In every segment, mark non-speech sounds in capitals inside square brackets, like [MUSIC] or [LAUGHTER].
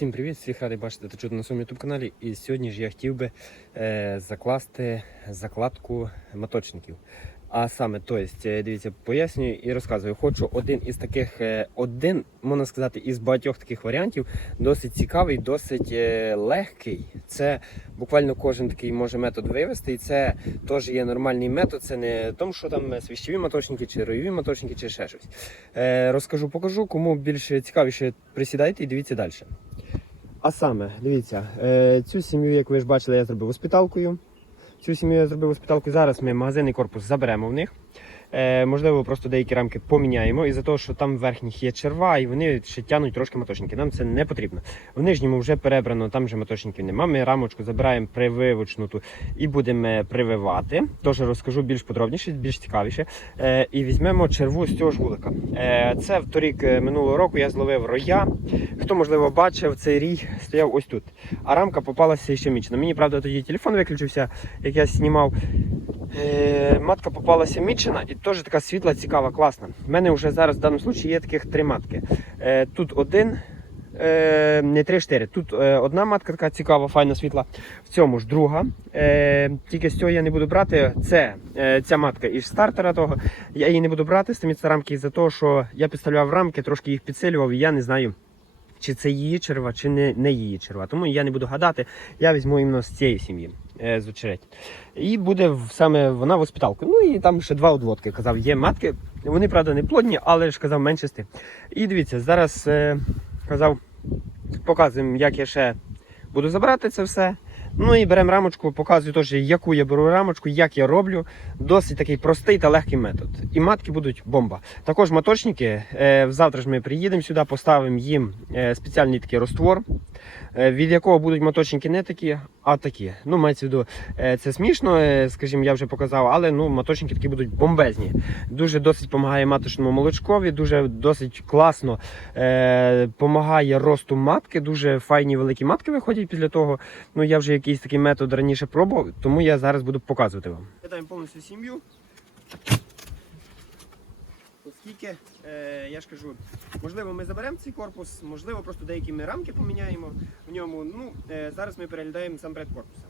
Всім привіт, всіх радий бачити та чути на своєму youtube каналі. І сьогодні ж я хотів би е, закласти закладку моточників. А саме, то е, дивіться, пояснюю і розказую. Хочу один із таких, е, один, можна сказати, із багатьох таких варіантів, досить цікавий, досить е, легкий. Це буквально кожен такий може метод вивести, і це теж є нормальний метод. Це не тому, що там свіщові моточники, чи ройові моточники, чи ще щось. Розкажу, покажу. Кому більше цікавіше, присідайте і дивіться далі. А саме, дивіться, е, цю сім'ю, як ви ж бачили, я зробив воспиталкою. Цю сім'ю я зробив воспиталкою. Зараз ми магазинний корпус заберемо в них. Е, можливо, просто деякі рамки поміняємо із-за того, що там верхніх є черва, і вони ще тянуть трошки моточники. Нам це не потрібно. В нижньому вже перебрано, там вже моточників нема. Ми рамочку забираємо прививочну ту і будемо прививати. Тож розкажу більш подробніше, більш цікавіше. Е, і візьмемо черву з цього ж вулика. Е, це в торік е, минулого року я зловив роя. Хто можливо бачив, цей рій стояв ось тут. А рамка попалася ще мічна. Мені правда тоді телефон виключився, як я знімав. Е, матка попалася мічена і теж така світла, цікава, класна. У мене вже зараз в даному випадку є таких три матки. Е, тут один, е, не три-чотири. Тут е, одна матка така цікава, файна світла. В цьому ж друга. Тільки з цього я не буду брати. Це ця матка із стартера того. Я її не буду брати з тими рамки із-за того, що я підставляв рамки, трошки їх підсилював, і я не знаю. Чи це її черва, чи не, не її черва. Тому я не буду гадати, я візьму іменно з цієї сім'ї е, з очередь. І буде саме вона в оспіталку. Ну і там ще два одводки. Казав, є матки. Вони, правда, не плодні, але ж казав менше з тим. І дивіться, зараз е, казав, показуємо, як я ще буду забирати це все. Ну і беремо рамочку, показую теж, яку я беру рамочку, як я роблю. Досить такий простий та легкий метод. І матки будуть бомба. Також моточники. е, Завтра ж ми приїдемо сюди, поставимо їм е, спеціальний такий роствор, е, від якого будуть моточники не такі, а такі. Ну, мається в виду, це смішно, скажімо, я вже показав, але ну, моточники такі будуть бомбезні. Дуже досить допомагає маточному молочкові, дуже досить класно допомагає росту матки. Дуже файні великі матки виходять після того. Ну, я вже якийсь такий метод раніше пробував, тому я зараз буду показувати вам. Кидаємо повністю сім'ю. Оскільки, е, я ж кажу, можливо, ми заберемо цей корпус, можливо, просто деякі ми рамки поміняємо в ньому. Ну, е, зараз ми переглядаємо сам перед корпуса.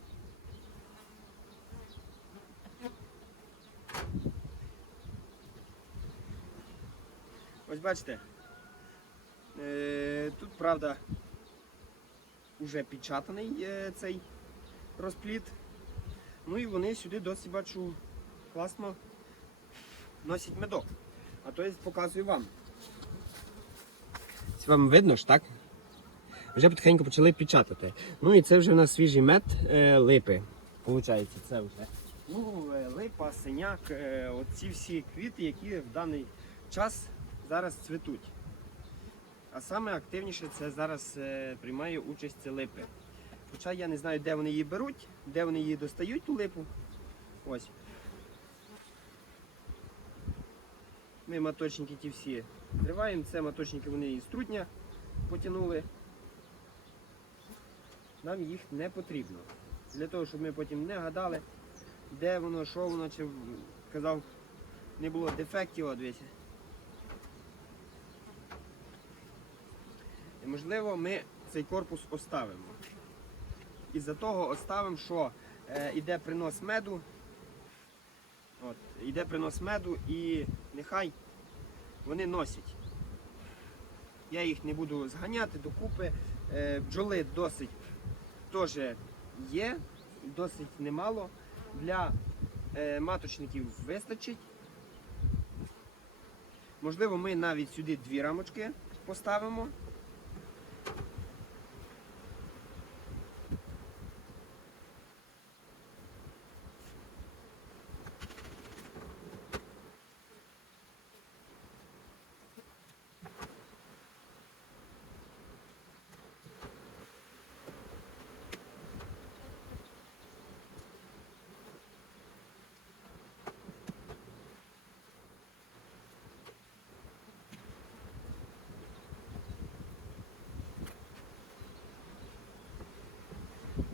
Ось бачите, е, тут, правда, вже підчатаний е, цей розпліт. Ну і вони сюди досить бачу класно носять медок. А то я показую вам. Це вам видно ж, так? Вже потихеньку почали печатати. Ну і це вже в нас свіжий мед е, липи. Получається, це вже. Ну, е, липа, синяк, е, оці всі квіти, які в даний час зараз цвітуть. А саме активніше це зараз е, приймає участь липи. Хоча я не знаю, де вони її беруть, де вони її достають, ту липу. Ось. Ми маточники ті всі триваємо. Це маточники вони із трутня потягнули. Нам їх не потрібно. Для того, щоб ми потім не гадали, де воно, що воно, чи казав, не було дефектів, от. І можливо ми цей корпус оставимо. Із-за того оставимо, що е, іде принос меду. От, іде принос меду і нехай вони носять. Я їх не буду зганяти докупи. Е, бджоли досить теж є, досить немало. Для е, маточників вистачить. Можливо, ми навіть сюди дві рамочки поставимо.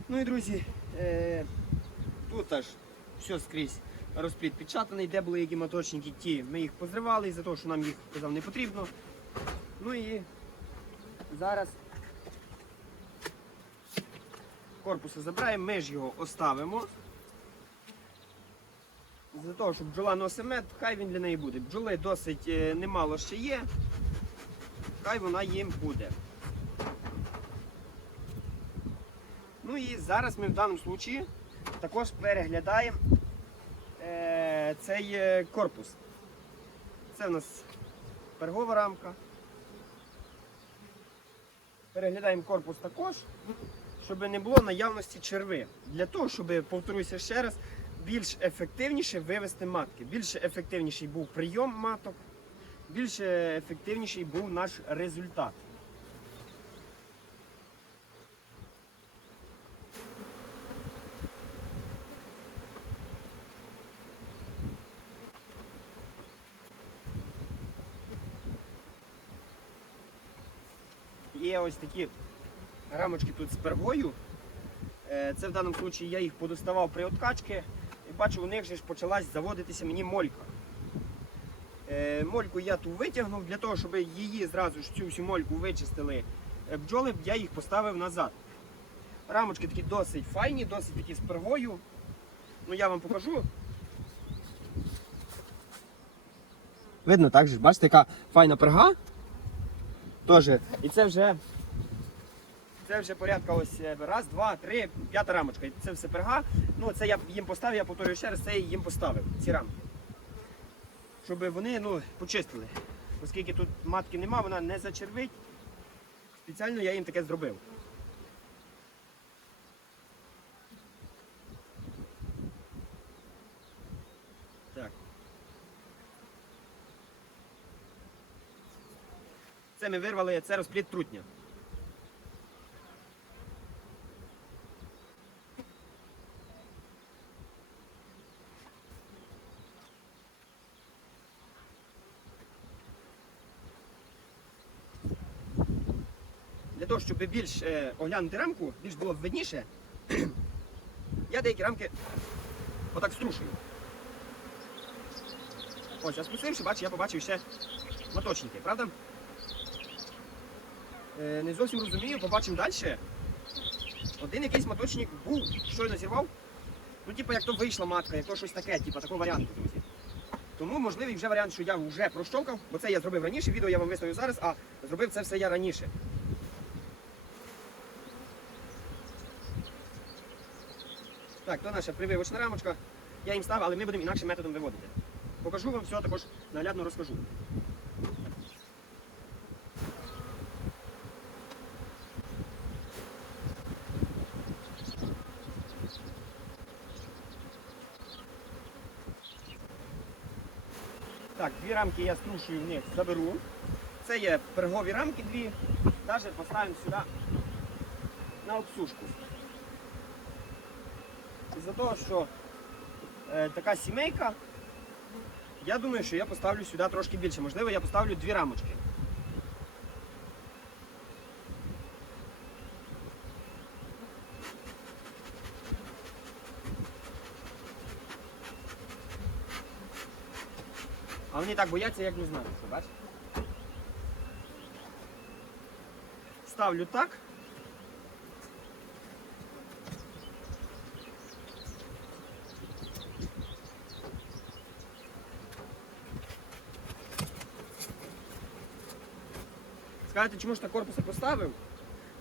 Ну і друзі, е, тут аж все скрізь розпліт підчатаний, де були які моточники, ті ми їх позривали, за того, що нам їх казав не потрібно. Ну і зараз корпусу забираємо, ми ж його оставимо. Для того, щоб бджола носить мед, хай він для неї буде. Бджоли досить е, немало ще є, хай вона їм буде. Ну і зараз ми в даному случаї також переглядаємо е, цей е, корпус. Це у нас пергова рамка. Переглядаємо корпус також, щоб не було наявності черви. Для того, щоб, повторюся ще раз, більш ефективніше вивести матки. Більш ефективніший був прийом маток, більш ефективніший був наш результат. Є ось такі рамочки тут з пергою. Е, Це в даному випадку я їх подоставав при откачці і бачу, у них же ж почалась заводитися мені молька. Е, Мольку я ту витягнув для того, щоб її зразу ж цю всю мольку вичистили е, бджоли, я їх поставив назад. Рамочки такі досить файні, досить такі з пергою. Ну я вам покажу. Видно, так же, бачите, яка файна перга. Тоже. І це вже це вже порядка ось е, раз, два, три, п'ята рамочка. І Це все перга. Ну це я їм поставив, я повторюю ще раз, це я їм поставив, ці рамки. Щоб вони ну, почистили. Оскільки тут матки нема, вона не зачервить. Спеціально я їм таке зробив. Це ми вирвали, це розпліт трутня. Для того, щоб більш е, оглянути рамку, більш було видніше, [CLEARS THROAT] я деякі рамки отак струшую. Ось, а спустивши, бач, я побачив ще моточники, правда? Е, не зовсім розумію, побачимо далі. Один якийсь моточник був, щойно зірвав. Ну, типу, як то вийшла матка, як то щось таке, типу, такого варіанту, друзі. Тому можливий вже варіант, що я вже прощовкав, бо це я зробив раніше, відео я вам виставлю зараз, а зробив це все я раніше. Так, то наша прививочна рамочка. Я їм ставив, але ми будемо інакшим методом виводити. Покажу вам все, також наглядно розкажу. Дві рамки я струшую в них, заберу. Це є пергові рамки дві. Навіть поставимо сюди на обсушку. Із-за того, що е, така сімейка, я думаю, що я поставлю сюди трошки більше. Можливо, я поставлю дві рамочки. А вони так бояться, як не знаю, що бачиш? Ставлю так. Скажете, чому ж так корпуси поставив?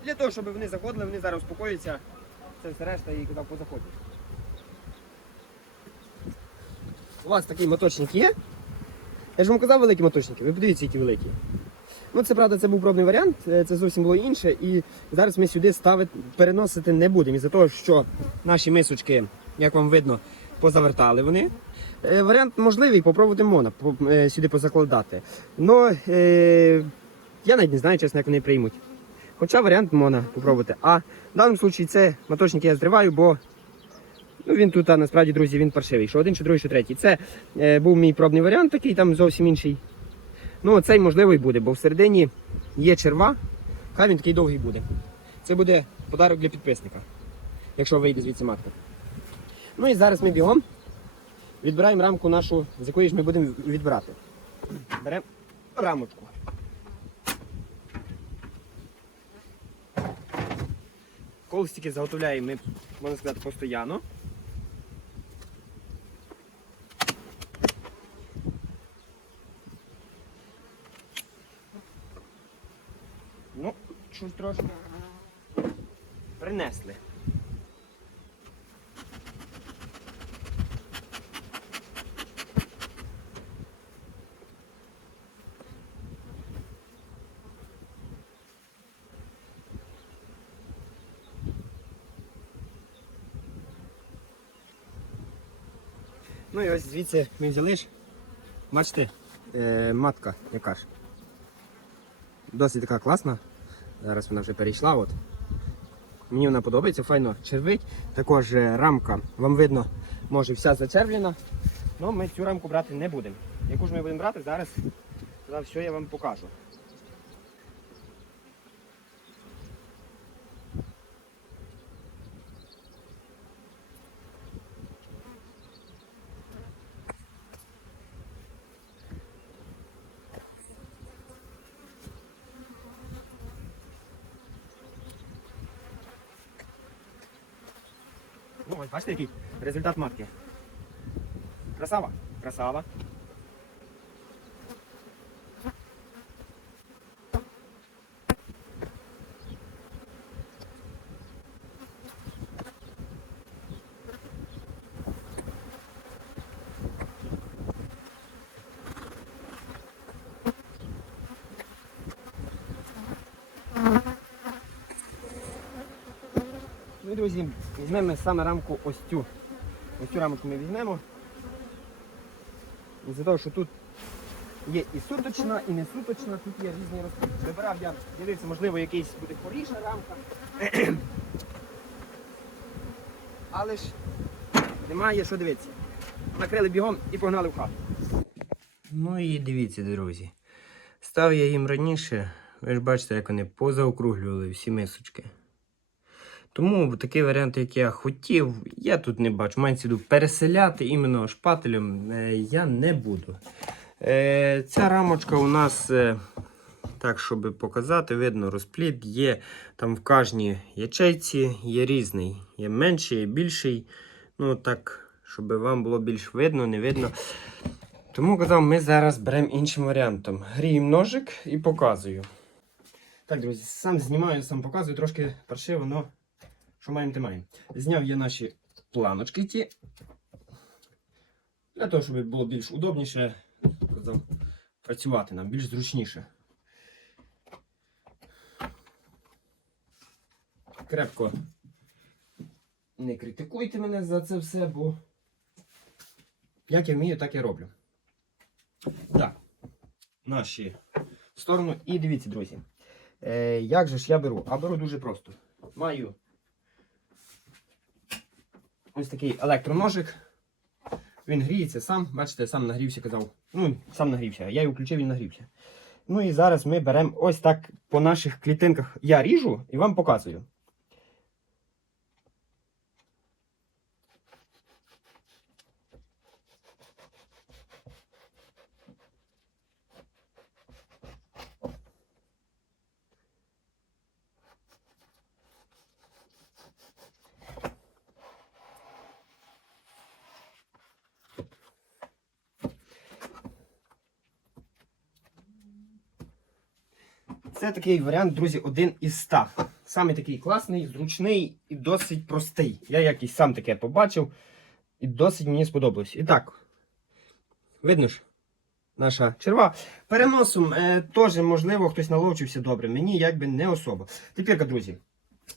Для того, щоб вони заходили, вони зараз успокоюються. Це все решта і куди позаходять. У вас такий моточник є? Я ж вам казав великі моточники, ви подивіться, які великі. Ну, це правда, це був пробний варіант, е, це зовсім було інше. І зараз ми сюди ставити, переносити не будемо. Із-за того, що наші мисочки, як вам видно, позавертали вони. Е, Варіант можливий, попробувати по- е, сюди позакладати. Но е, я навіть не знаю, чесно, як вони приймуть. Хоча варіант можна попробувати. А в даному випадку це моточник я зриваю, бо ну, він тут, а, насправді, друзі, він паршивий. Що один, що другий, що третій. Це е, був мій пробний варіант, такий там зовсім інший. Ну, цей можливо і буде, бо всередині є черва, хай він такий довгий буде. Це буде подарок для підписника, якщо вийде звідси матка. Ну і зараз ми бігом відбираємо рамку нашу, з якої ж ми будемо відбирати. Беремо рамочку. холстики заготовляємо ми, можна сказати, постійно. Ну, щось трошки принесли. Ну і ось звідси ми взяли ж. Бачите, е, матка яка ж. Досить така класна. Зараз вона вже перейшла. От. Мені вона подобається, файно червить. Також е, рамка, вам видно, може вся зачервлена. Але ми цю рамку брати не будемо. Яку ж ми будемо брати, зараз, зараз все я вам покажу. Ну, ось бачите, який результат матки. Красава. Красава. Ну друзі, візьмемо саме рамку ось цю. Ось цю рамочку ми візьмемо. Із-за того, що тут є і суточна, і не суточна, тут є різні розпи. Вибирав я, дивився, можливо, якийсь буде хоріша рамка. [CLEARS THROAT] Але ж немає що дивитися. Накрили бігом і погнали в хату. Ну і дивіться, друзі. Став я їм раніше, ви ж бачите, як вони позаокруглювали всі мисочки. Тому такий варіант, як я хотів, я тут не бачу. В переселяти іменно шпателем е, я не буду. Е, ця рамочка у нас, е, так, щоб показати, видно, розплід є там в кожній ячейці, є різний. Є менший, є більший. Ну так, щоб вам було більш видно, не видно. Тому казав, ми зараз беремо іншим варіантом. Гріємо ножик і показую. Так, друзі, сам знімаю, сам показую, трошки паршиво, але що маємо, те маємо. Зняв я наші планочки ті. Для того, щоб було більш удобніше працювати нам, більш зручніше. Крепко не критикуйте мене за це все, бо як я вмію, так і роблю. Так, наші сторону. І дивіться, друзі. Е, як же ж я беру? А беру дуже просто. Маю ось такий електроножик. Він гріється сам. Бачите, сам нагрівся, казав. Ну, сам нагрівся. Я його включив, він нагрівся. Ну і зараз ми беремо ось так по наших клітинках. Я ріжу і вам показую. Це такий варіант, друзі, один із ста. Саме такий класний, зручний і досить простий. Я якийсь сам таке побачив і досить мені сподобалось. І так, видно ж, наша черва. Переносом е, теж, можливо, хтось наловчився добре. Мені якби не особо. Тепер, друзі,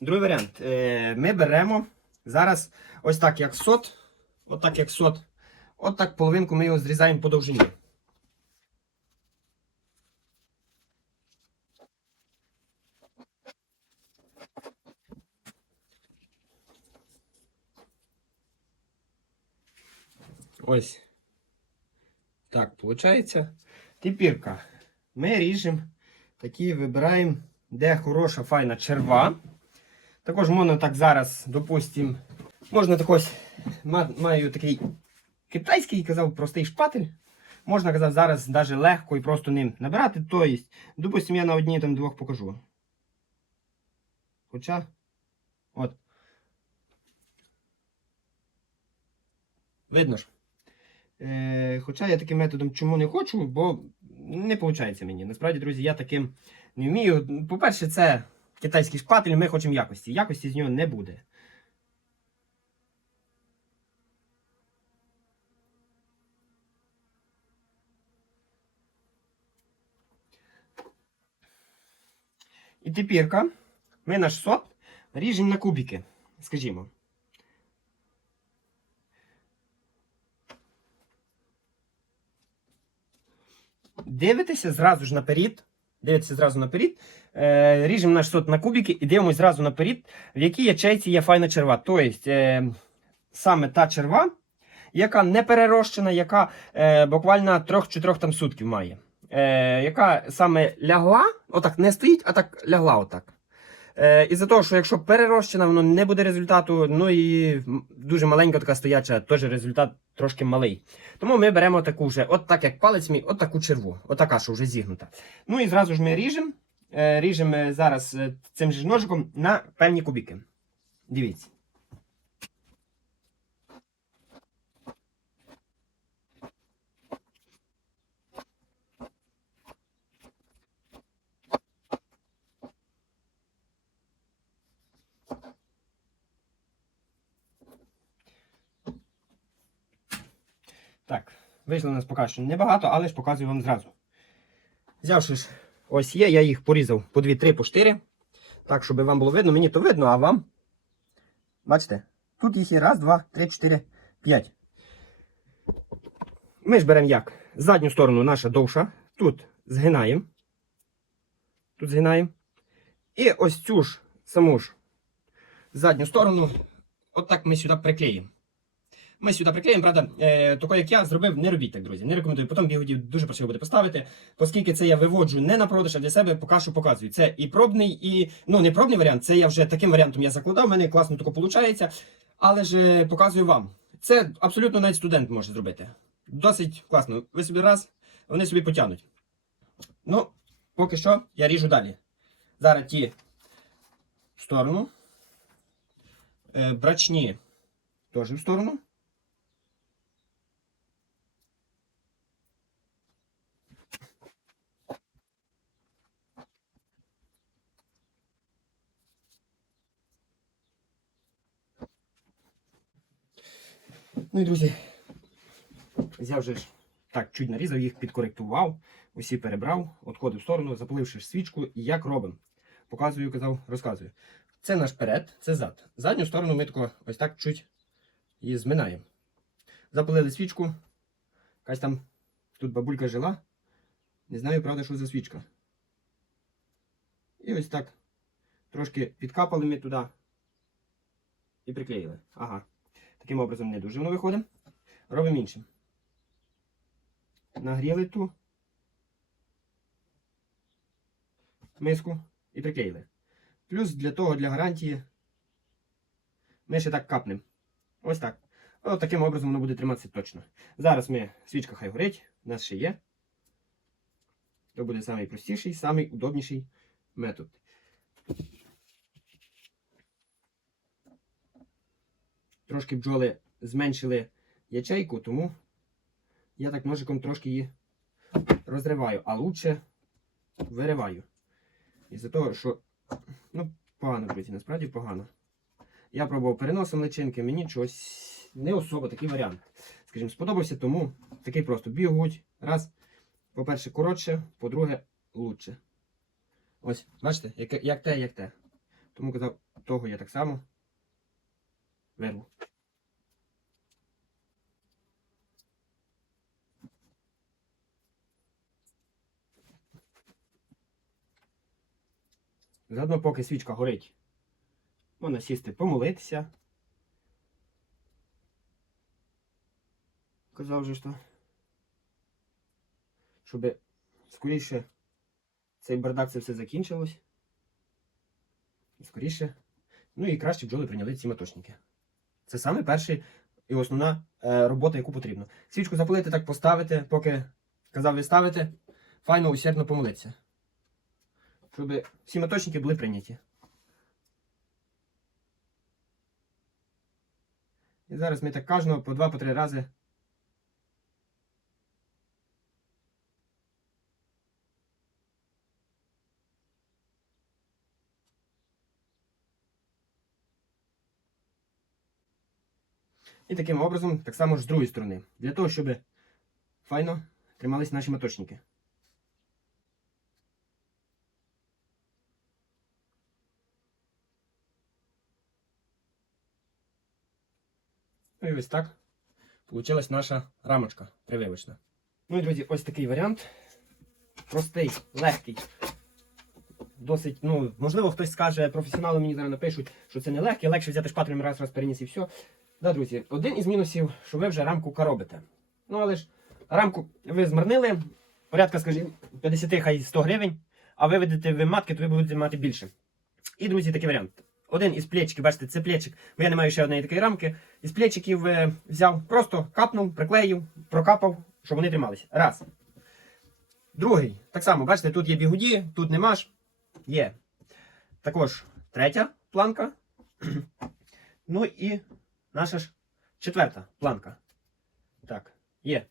другий варіант. Е, ми беремо зараз ось так, як сот. Отак, як сот. От половинку ми його зрізаємо по довжині. Ось. Так, виходить. Тепірка. Ми ріжемо, такі вибираємо, де хороша файна черва. Також можна так зараз, допустимо, можна так маю такий китайський, казав, простий шпатель. Можна казав, зараз навіть легко і просто ним набирати. Тобто, допустимо, я на одній там двох покажу. Хоча, От. Видно ж. Е, хоча я таким методом чому не хочу, бо не виходить мені. Насправді, друзі, я таким не вмію. По-перше, це китайський шпатель, ми хочемо якості. Якості з нього не буде. І тепірка ми наш сот ріжемо на кубики, скажімо. Дивитеся зразу ж наперед. Дивитеся зразу наперед. Е, ріжемо наш сот на кубики і дивимося зразу наперед, в якій ячейці є файна черва. Тобто, е, саме та черва, яка не перерощена, яка е, буквально 3-4 там сутків має. Яка саме лягла, отак не стоїть, а так лягла отак. Е, із-за того, що якщо перерощена, воно не буде результату, ну і дуже маленька така стояча, теж результат трошки малий. Тому ми беремо таку вже, от так як палець мій, от таку черву, от така, що вже зігнута. Ну і зразу ж ми ріжемо. Е, ріжемо зараз е, цим же ножиком на певні кубики. Дивіться. Так, вийшло у нас поки що небагато, але ж показую вам зразу. Взявши ж, ось є, я їх порізав по 2, 3, по 4. Так, щоб вам було видно, мені то видно, а вам. Бачите? Тут їх є раз, два, три, чотири, п'ять. Ми ж беремо як? Задню сторону наша довша. Тут згинаємо. Тут згинаємо. І ось цю ж саму ж задню сторону, отак ми сюди приклеїмо. Ми сюди приклеїмо, правда, е, тако як я зробив, не робіть так, друзі. Не рекомендую. Потім бігодів дуже просив буде поставити, оскільки це я виводжу не на продаж, а для себе поки що показую. Це і пробний, і ну не пробний варіант, це я вже таким варіантом я закладав. У мене класно тако виходить, але ж е, показую вам. Це абсолютно навіть студент може зробити. Досить класно. Ви собі раз, вони собі потягнуть. Ну, поки що я ріжу далі. Зараз ті в сторону. Е, брачні теж в сторону. Ну і друзі, взяв же ж так, чуть нарізав їх, підкоректував, усі перебрав, відходив в сторону, запаливши свічку. І як робимо? Показую, казав, розказую. Це наш перед, це зад. Задню сторону ми тако ось так чуть її зминаємо. Запалили свічку. Якась там тут бабулька жила. Не знаю, правда, що за свічка. І ось так. Трошки підкапали ми туди і приклеїли. Ага. Таким образом не дуже воно виходить. Робимо іншим. Нагріли ту миску і приклеїли. Плюс для того, для гарантії, ми ще так капнемо. Ось так. От таким образом воно буде триматися точно. Зараз ми, свічка хай горить, у нас ще є. То буде найпростіший, найудобніший метод. Трошки бджоли зменшили ячейку, тому я так ножиком трошки її розриваю, а лучше вириваю. Із-за того, що ну, погано, друзі, насправді погано. Я пробував переносом личинки, мені щось не особо такий варіант. Скажімо, сподобався, тому такий просто бігуть. Раз. По-перше, коротше, по-друге, лучше. Ось, бачите, як, як те, як те. Тому казав, того я так само вирву. Заодно, поки свічка горить, можна сісти помолитися. Казав же що. Щоб скоріше цей бардак це все закінчилось. І Скоріше. Ну і краще бджоли прийняли ці маточники. Це саме перша і основна е, робота, яку потрібно. Свічку запалити, так поставити, поки казав ви ставите, файно усердно помолитися. Щоб всі маточники були прийняті. І зараз ми так кожного по два-три по рази І таким образом, так само ж з другої сторони. Для того, щоб файно тримались наші моточники. Ну і ось так получилась наша рамочка прививочна. Ну і друзі, ось такий варіант. Простий, легкий. Досить, ну, можливо, хтось скаже, професіонали мені зараз напишуть, що це не легкий, легше взяти шпателем раз, раз переніс і все. Да, друзі, один із мінусів, що ви вже рамку коробите. Ну, але ж рамку ви змарнили, порядка, скажімо, 50 хай 100 гривень, а виведете ви матки, то ви будете мати більше. І, друзі, такий варіант. Один із плечиків, бачите, це плечик, бо я не маю ще однієї такої рамки. Із плечиків е, взяв, просто капнув, приклеїв, прокапав, щоб вони трималися. Раз. Другий. Так само, бачите, тут є бігуді, тут нема ж. Є. Також третя планка. [CLEARS THROAT] ну і наша ж четверта планка. Так, є.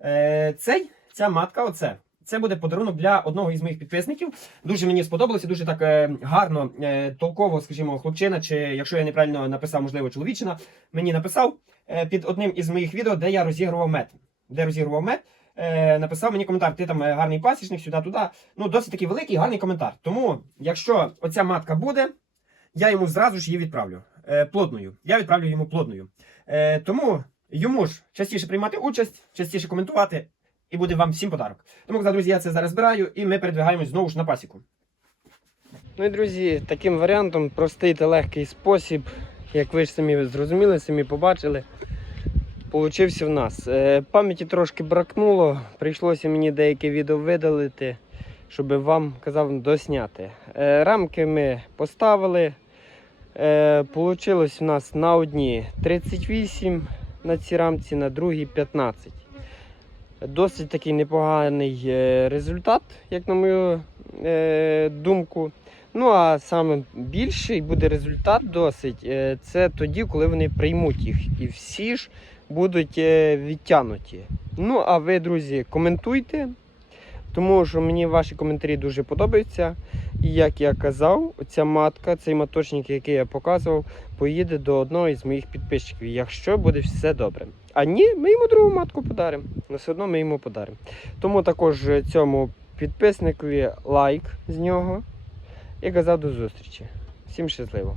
Е, цей, ця матка, оце. Це буде подарунок для одного із моїх підписників. Дуже мені сподобалося, дуже так е, гарно, е, толково, скажімо, хлопчина, чи якщо я неправильно написав, можливо, чоловічина, мені написав е, під одним із моїх відео, де я розігрував мед. Де розігрував мед, е, написав мені коментар, ти там е, гарний пасічник, сюди-туди. Ну, досить такий великий, гарний коментар. Тому, якщо оця матка буде, я йому зразу ж її відправлю. Е, плодною. Я відправлю йому плодною. Е, тому йому ж частіше приймати участь, частіше коментувати, і буде вам всім подарок. Тому, друзі, я це зараз збираю і ми передвигаємось знову ж на пасіку. Ну і друзі, таким варіантом простий та легкий спосіб, як ви ж самі зрозуміли, самі побачили. Получився в нас. Е, Пам'яті трошки бракнуло, прийшлося мені деяке відео видалити, щоб вам казав досняти. Рамки ми поставили. Е, Получилось в нас на одній 38 на цій рамці, на другій 15. Досить такий непоганий е, результат, як на мою е, думку. Ну, а саме більший буде результат досить. Це тоді, коли вони приймуть їх. І всі ж будуть е, відтянуті. Ну, а ви, друзі, коментуйте, тому що мені ваші коментарі дуже подобаються. І як я казав, ця матка, цей маточник, який я показував, поїде до одного із моїх підписчиків, якщо буде все добре. А ні, ми йому другу матку подаримо. Но все одно ми йому подаримо. Тому також цьому підписникові лайк з нього. І казав до зустрічі. Всім щасливо!